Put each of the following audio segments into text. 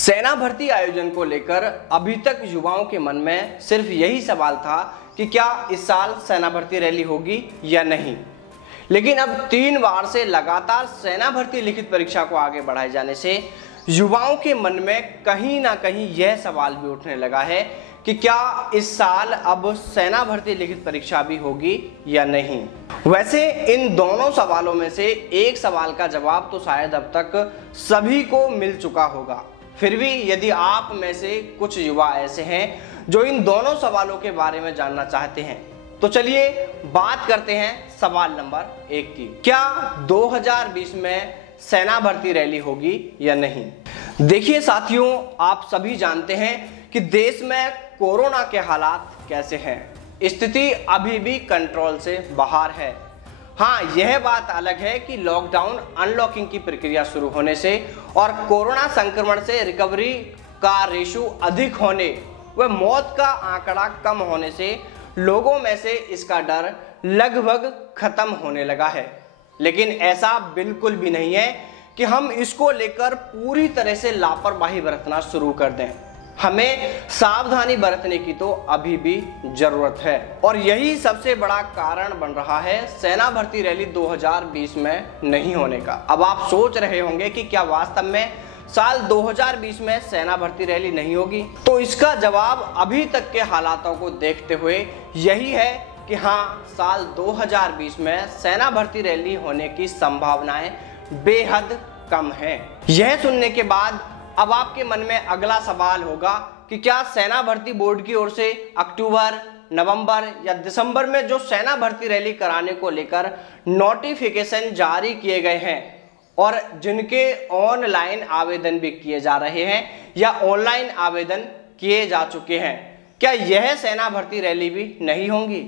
सेना भर्ती आयोजन को लेकर अभी तक युवाओं के मन में सिर्फ यही सवाल था कि क्या इस साल सेना भर्ती रैली होगी या नहीं। लेकिन अब 3 बार से लगातार सेना भर्ती लिखित परीक्षा को आगे बढ़ाए जाने से युवाओं के मन में कहीं ना कहीं यह सवाल भी उठने लगा है कि क्या इस साल अब सेना भर्ती लिखित परीक्षा भी होगी या नहीं। वैसे इन दोनों सवालों में से एक सवाल का जवाब तो शायद अब तक सभी को मिल चुका होगा। फिर भी यदि आप में से कुछ युवा ऐसे हैं जो इन दोनों सवालों के बारे में जानना चाहते हैं, तो चलिए बात करते हैं सवाल नंबर 1 की। क्या 2020 में सेना भर्ती रैली होगी या नहीं। देखिए साथियों, आप सभी जानते हैं कि देश में कोरोना के हालात कैसे हैं। स्थिति अभी भी कंट्रोल से बाहर है। हाँ, यह बात अलग है कि लॉकडाउन अनलॉकिंग की प्रक्रिया शुरू होने से और कोरोना संक्रमण से रिकवरी का रेशो अधिक होने व मौत का आंकड़ा कम होने से लोगों में से इसका डर लगभग खत्म होने लगा है। लेकिन ऐसा बिल्कुल भी नहीं है कि हम इसको लेकर पूरी तरह से लापरवाही बरतना शुरू कर दें। हमें सावधानी बरतने की तो अभी भी जरूरत है और यही सबसे बड़ा कारण बन रहा है सेना भर्ती रैली 2020 में नहीं होने का। अब आप सोच रहे होंगे कि क्या वास्तव में साल 2020 में सेना भर्ती रैली नहीं होगी, तो इसका जवाब अभी तक के हालातों को देखते हुए यही है कि हाँ, साल 2020 में सेना भर्ती रैली होने की संभावनाएं बेहद कम हैं। यह सुनने के बाद अब आपके मन में अगला सवाल होगा कि क्या सेना भर्ती बोर्ड की ओर से अक्टूबर, नवंबर या दिसंबर में जो सेना भर्ती रैली कराने को लेकर नोटिफिकेशन जारी किए गए हैं और जिनके ऑनलाइन आवेदन भी किए जा रहे हैं या ऑनलाइन आवेदन किए जा चुके हैं, क्या यह सेना भर्ती रैली भी नहीं होंगी।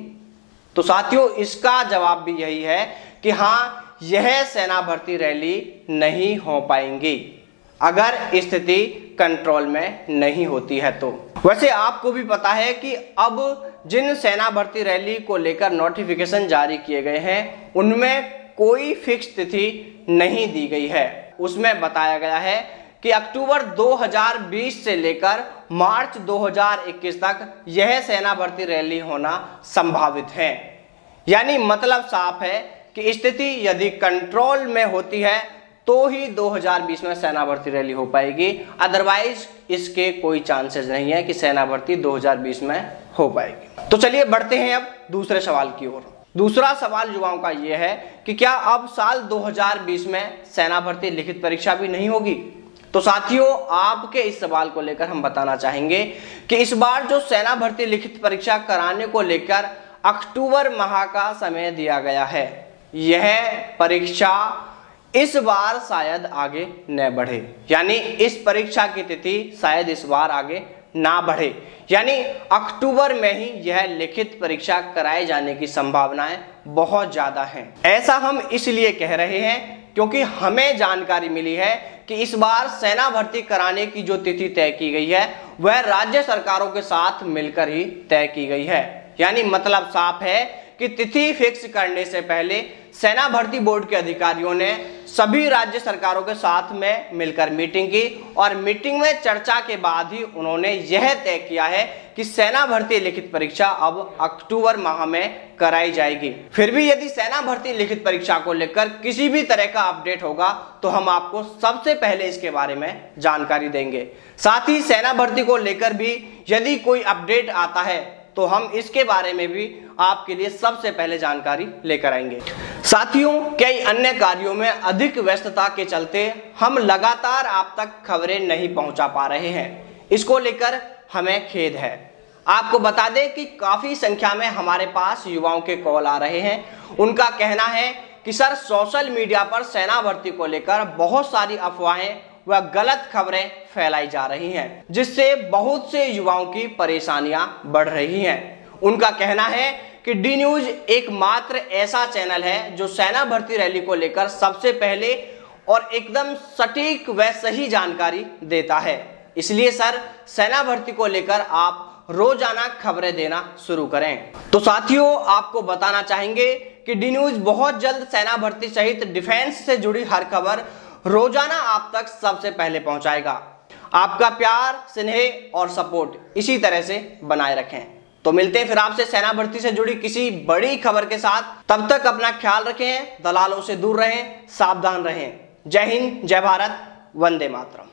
तो साथियों, इसका जवाब भी यही है कि हाँ, यह सेना भर्ती रैली नहीं हो पाएंगी अगर स्थिति कंट्रोल में नहीं होती है। तो वैसे आपको भी पता है कि अब जिन सेना भर्ती रैली को लेकर नोटिफिकेशन जारी किए गए हैं उनमें कोई फिक्स तिथि नहीं दी गई है। उसमें बताया गया है कि अक्टूबर 2020 से लेकर मार्च 2021 तक यह सेना भर्ती रैली होना संभावित है। यानी मतलब साफ है कि स्थिति यदि कंट्रोल में होती है तो ही 2020 में सेना भर्ती रैली हो पाएगी, अदरवाइज इसके कोई चांसेस नहीं है कि सेना भर्ती 2020 में हो पाएगी। तो चलिए बढ़ते हैं अब दूसरे सवाल की ओर। दूसरा सवाल युवाओं का यह है कि क्या अब साल 2020 में सेना भर्ती लिखित परीक्षा भी नहीं होगी। तो साथियों, आपके इस सवाल को लेकर हम बताना चाहेंगे कि इस बार जो सेना भर्ती लिखित परीक्षा कराने को लेकर अक्टूबर माह का समय दिया गया है, यह परीक्षा इस बार शायद आगे न बढ़े। यानी इस परीक्षा की तिथि शायद इस बार आगे ना बढ़े, यानी अक्टूबर में ही यह लिखित परीक्षा कराए जाने की संभावनाएं बहुत ज्यादा हैं। ऐसा हम इसलिए कह रहे हैं क्योंकि हमें जानकारी मिली है कि इस बार सेना भर्ती कराने की जो तिथि तय की गई है वह राज्य सरकारों के साथ मिलकर ही तय की गई है। यानी मतलब साफ है कि तिथि फिक्स करने से पहले सेना भर्ती बोर्ड के अधिकारियों ने सभी राज्य सरकारों के साथ में मिलकर मीटिंग की और मीटिंग में चर्चा के बाद ही उन्होंने यह तय किया है कि सेना भर्ती लिखित परीक्षा अब अक्टूबर माह में कराई जाएगी। फिर भी यदि सेना भर्ती लिखित परीक्षा को लेकर किसी भी तरह का अपडेट होगा तो हम आपको सबसे पहले इसके बारे में जानकारी देंगे। साथ ही सेना भर्ती को लेकर भी यदि कोई अपडेट आता है तो हम इसके बारे में भी आपके लिए सबसे पहले जानकारी लेकर आएंगे। साथियों, कई अन्य कार्यों में अधिक व्यस्तता के चलते हम लगातार आप तक खबरें नहीं पहुंचा पा रहे हैं। इसको लेकर हमें खेद है। आपको बता दें कि काफी संख्या में हमारे पास युवाओं के कॉल आ रहे हैं। उनका कहना है कि सर, सोशल मीडिया पर सेना भर्ती को लेकर बहुत सारी अफवाहें व गलत खबरें फैलाई जा रही हैं, जिससे बहुत से युवाओं की परेशानियां बढ़ रही हैं। उनका कहना है कि डी न्यूज एकमात्र ऐसा चैनल है जो सेना भर्ती रैली को लेकर सबसे पहले और एकदम सटीक व सही जानकारी देता है। इसलिए सर, सेना भर्ती को लेकर आप रोजाना खबरें देना शुरू करें। तो साथियों, आपको बताना चाहेंगे कि डी न्यूज बहुत जल्द सेना भर्ती सहित डिफेंस से जुड़ी हर खबर रोजाना आप तक सबसे पहले पहुंचाएगा। आपका प्यार, स्नेह और सपोर्ट इसी तरह से बनाए रखें। तो मिलते हैं फिर आपसे सेना भर्ती से जुड़ी किसी बड़ी खबर के साथ। तब तक अपना ख्याल रखें, दलालों से दूर रहें, सावधान रहें। जय हिंद, जय भारत, वंदे मातरम।